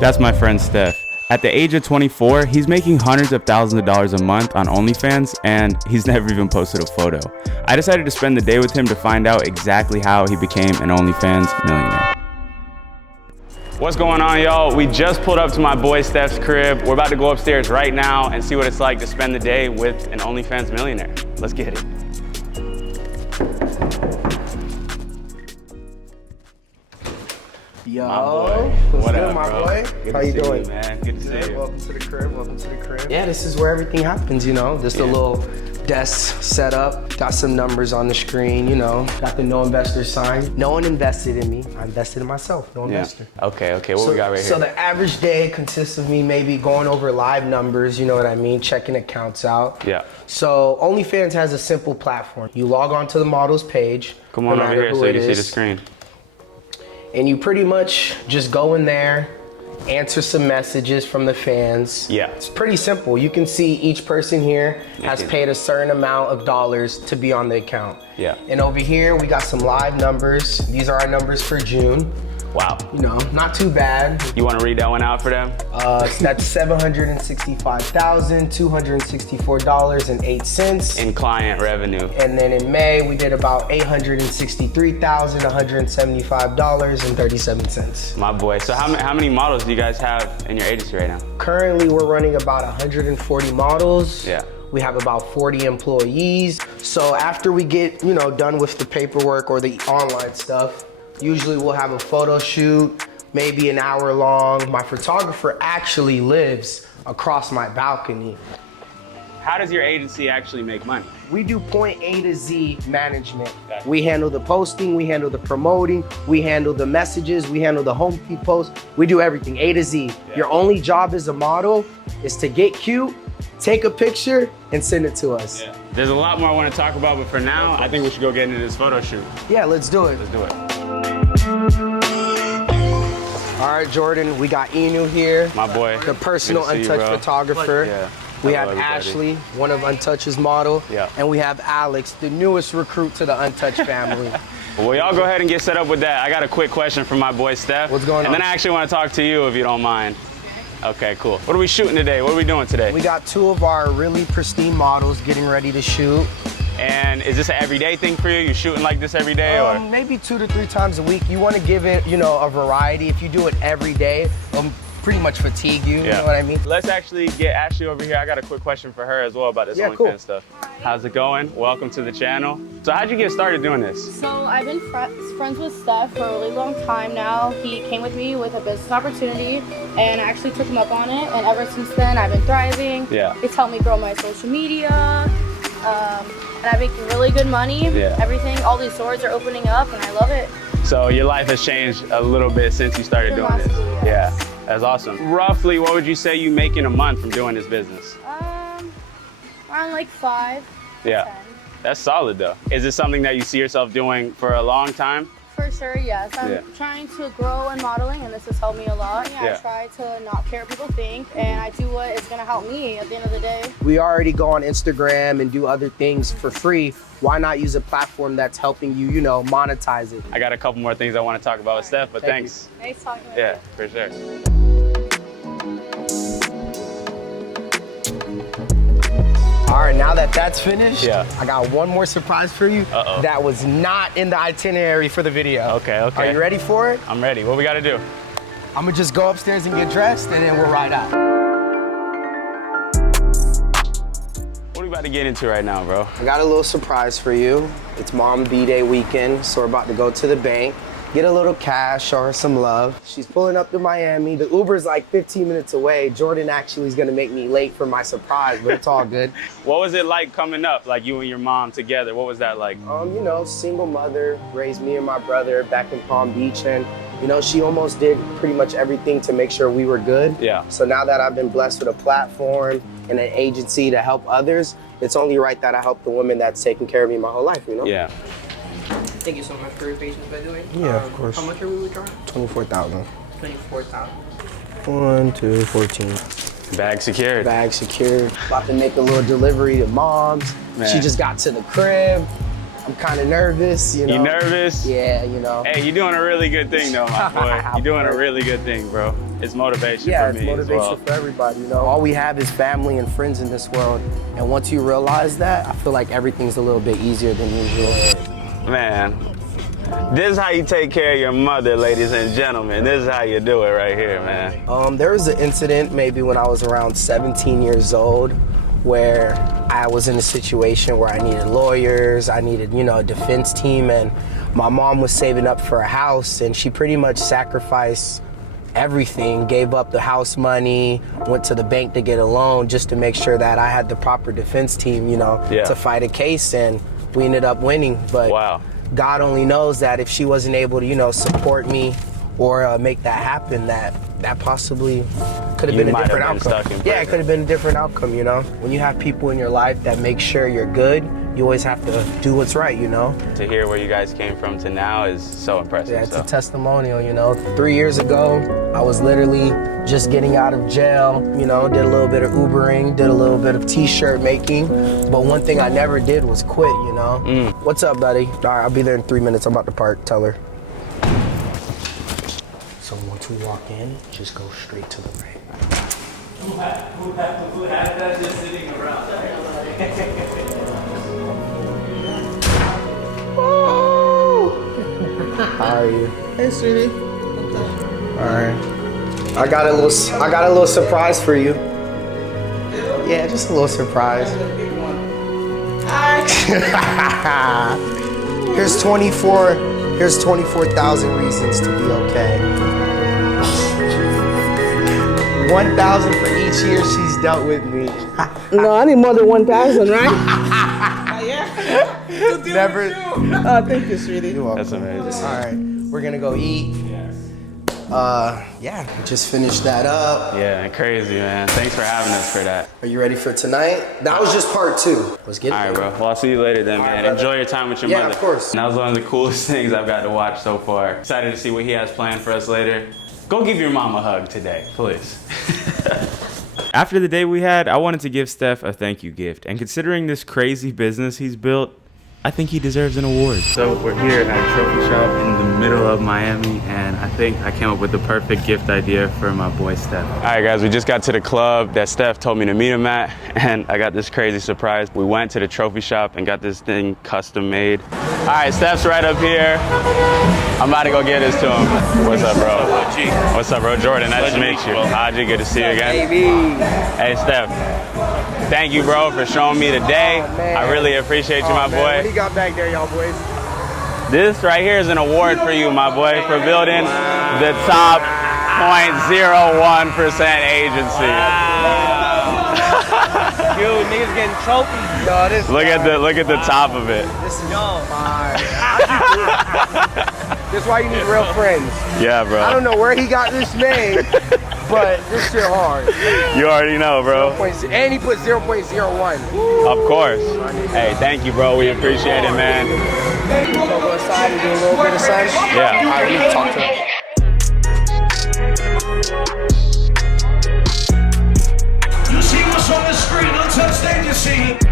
That's my friend Steph. At the age of 24, he's making hundreds of thousands of dollars a month on OnlyFans, and he's never even posted a photo. I decided to spend the day with him to find out exactly how he became an OnlyFans millionaire. What's going on, y'all? We just pulled up to my boy Steph's crib. We're about to go upstairs right now and see what it's like to spend the day with an OnlyFans millionaire. Let's get it. Yo, what's good, my boy? How you doing? Man, good to see you. Welcome to the crib. Welcome to the crib. Yeah, this is where everything happens. You know, just a little desk set up. Got some numbers on the screen. You know, got the no investor sign. No one invested in me. I invested in myself. No investor. Okay. What we got right here? So the average day consists of me maybe going over live numbers. You know what I mean? Checking accounts out. Yeah. So OnlyFans has a simple platform. You log on to the model's page. Come on over here so you can see the screen. And you pretty much just go in there, answer some messages from the fans. Yeah. It's pretty simple. You can see each person here has paid a certain amount of dollars to be on the account. Yeah. And over here, we got some live numbers. These are our numbers for June. Wow. You know, not too bad. You want to read that one out for them? That's $765,264.08 in client revenue. And then in May, we did about $863,175.37. My boy. So how many models do you guys have in your agency right now? Currently, we're running about 140 models. Yeah. We have about 40 employees. So after we get, you know, done with the paperwork or the online stuff, usually we'll have a photo shoot, maybe an hour long. My photographer actually lives across my balcony. How does your agency actually make money? We do point A to Z management. Okay. We handle the posting, we handle the promoting, we handle the messages, we handle the home feed posts. We do everything, A to Z. Yeah. Your only job as a model is to get cute, take a picture, and send it to us. Yeah. There's a lot more I want to talk about, but for now, I think we should go get into this photo shoot. Yeah, let's do it. Let's do it. All right, Jordan, we got Inu here. My boy. The personal Good to see you, Untouched bro. photographer. Yeah. We Hello, have everybody. Ashley, one of Untouched's model. Yeah. And we have Alex, the newest recruit to the Untouched family. Well, y'all go ahead and get set up with that. I got a quick question from my boy Steph. What's going on? And then I actually want to talk to you if you don't mind. Okay, cool. What are we shooting today? What are we doing today? We got two of our really pristine models getting ready to shoot. And is this an everyday thing for you? You shooting like this every day, or? Maybe 2 to 3 times a week. You want to give it, you know, a variety. If you do it every day, pretty much fatigue you, you know what I mean? Let's actually get Ashley over here. I got a quick question for her as well about this OnlyFans stuff. How's it going? Welcome to the channel. So how'd you get started doing this? So I've been friends with Steph for a really long time now. He came with me with a business opportunity and I actually took him up on it. And ever since then, I've been thriving. Yeah. It's helped me grow my social media. And I'm making really good money. Yeah. Everything, all these doors are opening up and I love it. So your life has changed a little bit since you started doing this. Yes. Yeah, that's awesome. Roughly, what would you say you make in a month from doing this business? Around like 5 Yeah. 10. That's solid though. Is it something that you see yourself doing for a long time? For sure, yes. I'm trying to grow in modeling and this has helped me a lot. I try to not care what people think and I do what is gonna help me at the end of the day. We already go on Instagram and do other things for free. Why not use a platform that's helping you, you know, monetize it? I got a couple more things I want to talk about with Steph, but thanks. Nice talking with Yeah, you. for sure. All right, now that that's finished, Yeah. I got one more surprise for you that was not in the itinerary for the video. Okay. Are you ready for it? I'm ready. What we got to do? I'm gonna just go upstairs and get dressed and then we'll ride out. What are we about to get into right now, bro? I got a little surprise for you. It's Mom B-Day weekend, so we're about to go to the bank, get a little cash, show her some love. She's pulling up to Miami. The Uber's like 15 minutes away. Jordan actually is gonna make me late for my surprise, but it's all good. What was it like coming up, like you and your mom together? What was that like? You know, single mother, raised me and my brother back in Palm Beach, and you know, she almost did pretty much everything to make sure we were good. Yeah. So now that I've been blessed with a platform and an agency to help others, it's only right that I help the woman that's taken care of me my whole life, you know? Yeah. Thank you so much for your patience, by the way. Yeah, of course. How much are we withdrawing? 24,000. 24,000. 1, 2, 14. Bag secured. Bag secured. About to make a little delivery to Mom's. Man. She just got to the crib. I'm kind of nervous, you know? You nervous? Yeah, you know. Hey, you're doing a really good thing though, my boy. You're doing a really good thing, bro. it's motivation Yeah, for it's me motivation as well. for everybody, you know. All we have is family and friends in this world. And once you realize that, I feel like everything's a little bit easier than usual. Man, this is how you take care of your mother, ladies and gentlemen. This is how you do it right here, man. There was an incident maybe when I was around 17 years old where I was in a situation where I needed lawyers, I needed, you know, a defense team, and my mom was saving up for a house, and she pretty much sacrificed everything, gave up the house money, went to the bank to get a loan just to make sure that I had the proper defense team, you know, to fight a case, and we ended up winning. But wow. God only knows that if she wasn't able to, you know, support me or make that happen, that possibly could have been a different outcome. Yeah, it could have been a different outcome, you know. When you have people in your life that make sure you're good, you always have to do what's right, you know. To hear where you guys came from to now is so impressive. Yeah, it's a testimonial, you know. 3 years ago, I was literally just getting out of jail, you know, did a little bit of Ubering, did a little bit of t-shirt making, but one thing I never did was quit, you know. What's up, buddy? All right, I'll be there in 3 minutes. I'm about to park. Tell her. So once we walk in, just go straight to the right. Who had that just sitting around? How are you? Hey, sweetie. All right. I got a little surprise for you. Yeah, just a little surprise. Here's 24,000 reasons to be okay. 1,000 for each year she's dealt with me. No, I need more than 1,000, right? Yeah. Never. Oh, thank you, sweetie. You're welcome. That's amazing. All right, we're gonna go eat. Yeah, just finished that up. Yeah, crazy, man. Thanks for having us for that. Are you ready for tonight? That was just part 2. Let's get it. All right, bro. Well, I'll see you later then, man. Right, enjoy your time with your mother. Yeah, of course. And that was one of the coolest things I've got to watch so far. Excited to see what he has planned for us later. Go give your mom a hug today, please. After the day we had, I wanted to give Steph a thank you gift. And considering this crazy business he's built, I think he deserves an award. So we're here at a trophy shop in the middle of Miami, and I think I came up with the perfect gift idea for my boy Steph. All right, guys, we just got to the club that Steph told me to meet him at, and I got this crazy surprise. We went to the trophy shop and got this thing custom made. All right, Steph's right up here. I'm about to go get this to him. What's up, bro? What's up, bro? Jordan, nice to meet you. Haji, good to see you again. Hey, Steph. Thank you, bro, for showing me the day. I really appreciate you, my boy. What do you got back there, y'all boys? This right here is an award for you, my boy, for building the top 0.01% agency. Dude, niggas getting trophies. No, this Look at the top of it. This is fire. This is why you need real friends. Yeah, bro. I don't know where he got this name, but this shit hard. You already know, bro. And he put 0.01. Of course. Hey, thank you, bro. We appreciate it, man. So go inside and do a little bit of sun? Yeah. All right, we need to talk to him. You see what's on the screen, until stage you see it.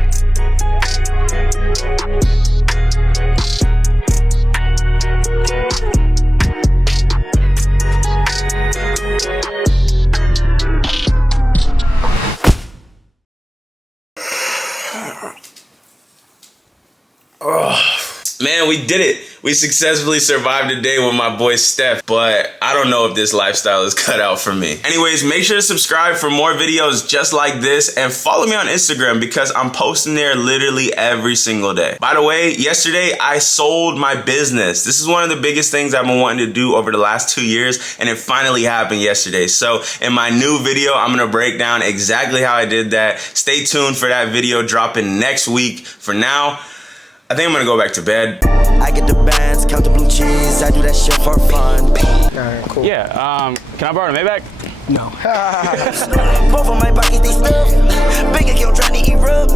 Man, we did it. We successfully survived a day with my boy Steph, but I don't know if this lifestyle is cut out for me. Anyways, make sure to subscribe for more videos just like this and follow me on Instagram because I'm posting there literally every single day. By the way, yesterday I sold my business. This is one of the biggest things I've been wanting to do over the last 2 years, and it finally happened yesterday. So in my new video, I'm gonna break down exactly how I did that. Stay tuned for that video dropping next week. For now, I think I'm gonna go back to bed. I get the bands, count the blue cheese, I do that shit for fun. Alright, cool. Yeah, can I borrow the Maybach? No. Both of my pockets, they stuff. Big account trying to erupt.